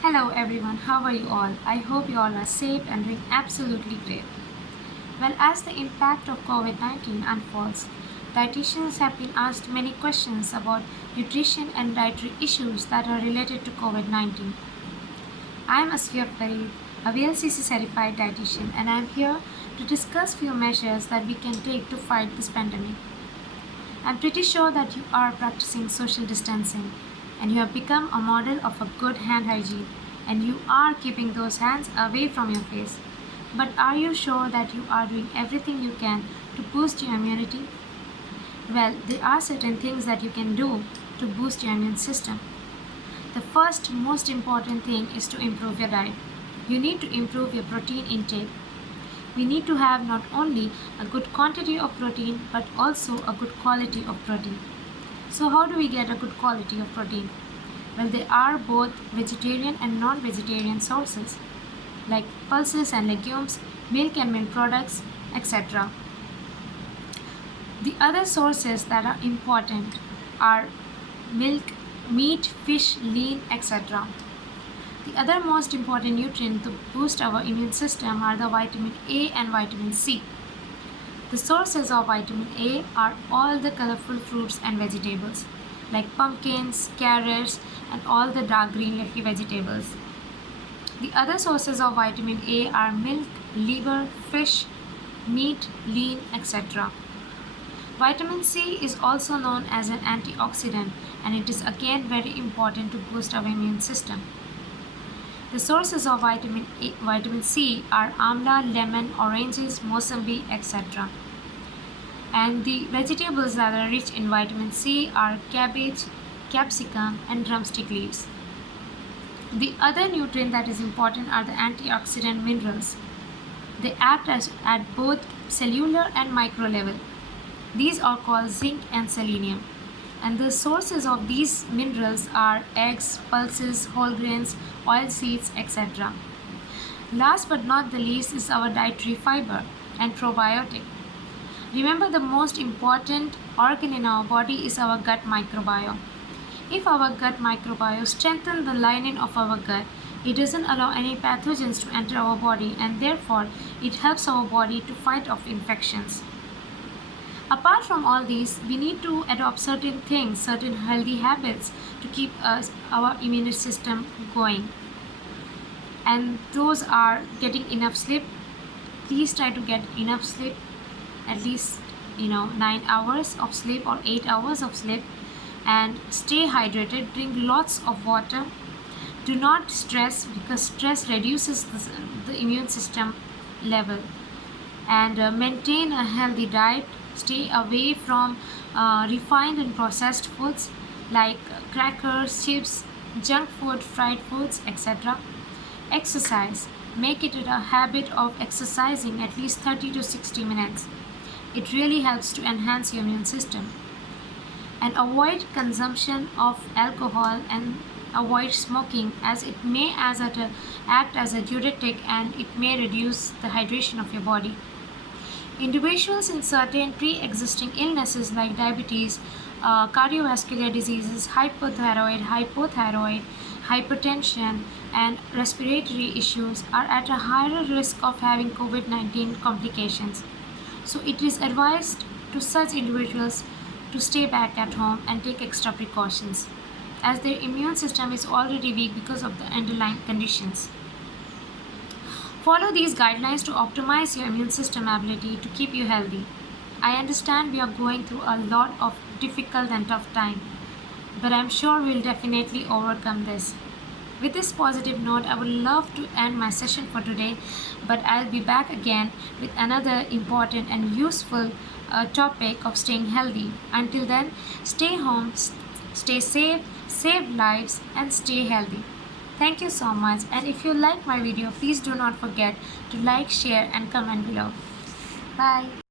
Hello everyone, how are you all? I hope you all are safe and doing absolutely great. Well, as the impact of COVID 19 unfolds, dietitians have been asked many questions about nutrition and dietary issues that are related to COVID 19. I am Asfiya Fareed, a VLCC certified dietitian, and I am here to discuss few measures that we can take to fight this pandemic. I'm pretty sure that you are practicing social distancing and you have become a model of a good hand hygiene and you are keeping those hands away from your face. But are you sure that you are doing everything you can to boost your immunity? Well, there are certain things that you can do to boost your immune system. The first most important thing is to improve your diet. You need to improve your protein intake. We need to have not only a good quantity of protein but also a good quality of protein. So how do we get a good quality of protein? Well, there are both vegetarian and non-vegetarian sources like pulses and legumes, milk and milk products, etc. The other sources that are important are milk, meat, fish, lean, etc. The other most important nutrient to boost our immune system are the vitamin A and vitamin C. The sources of vitamin A are all the colorful fruits and vegetables like pumpkins, carrots, and all the dark green leafy vegetables. The other sources of vitamin A are milk, liver, fish, meat, lean, etc. Vitamin C is also known as an antioxidant and it is again very important to boost our immune system. The sources of vitamin C are amla, lemon, oranges, mosambi, etc. And the vegetables that are rich in vitamin C are cabbage, capsicum, and drumstick leaves. The other nutrient that is important are the antioxidant minerals. They act at both cellular and micro level. These are called zinc and selenium. And the sources of these minerals are eggs, pulses, whole grains, oil seeds, etc. Last but not the least is our dietary fiber and probiotic. Remember, the most important organ in our body is our gut microbiome. If our gut microbiome strengthens the lining of our gut, it doesn't allow any pathogens to enter our body and therefore it helps our body to fight off infections. Apart from all these, we need to adopt certain things, certain healthy habits to keep our immune system going. And those are getting enough sleep. Please try to get enough sleep, at least 9 hours of sleep or 8 hours of sleep, and stay hydrated. Drink lots of water. Do not stress because stress reduces the immune system level. And maintain a healthy diet. Stay away from refined and processed foods like crackers, chips, junk food, fried foods, etc. Exercise. Make it a habit of exercising at least 30 to 60 minutes. It really helps to enhance your immune system. And avoid consumption of alcohol and avoid smoking as it may act as a diuretic and it may reduce the hydration of your body. Individuals in certain pre-existing illnesses like diabetes, cardiovascular diseases, hypothyroid, hypertension, and respiratory issues are at a higher risk of having COVID-19 complications. So it is advised to such individuals to stay back at home and take extra precautions as their immune system is already weak because of the underlying conditions. Follow these guidelines to optimize your immune system ability to keep you healthy. I understand we are going through a lot of difficult and tough time, but I'm sure we'll definitely overcome this. With this positive note, I would love to end my session for today, but I'll be back again with another important and useful topic of staying healthy. Until then, stay home, stay safe, save lives, and stay healthy. Thank you so much, and if you like my video, please do not forget to like, share, and comment below. Bye.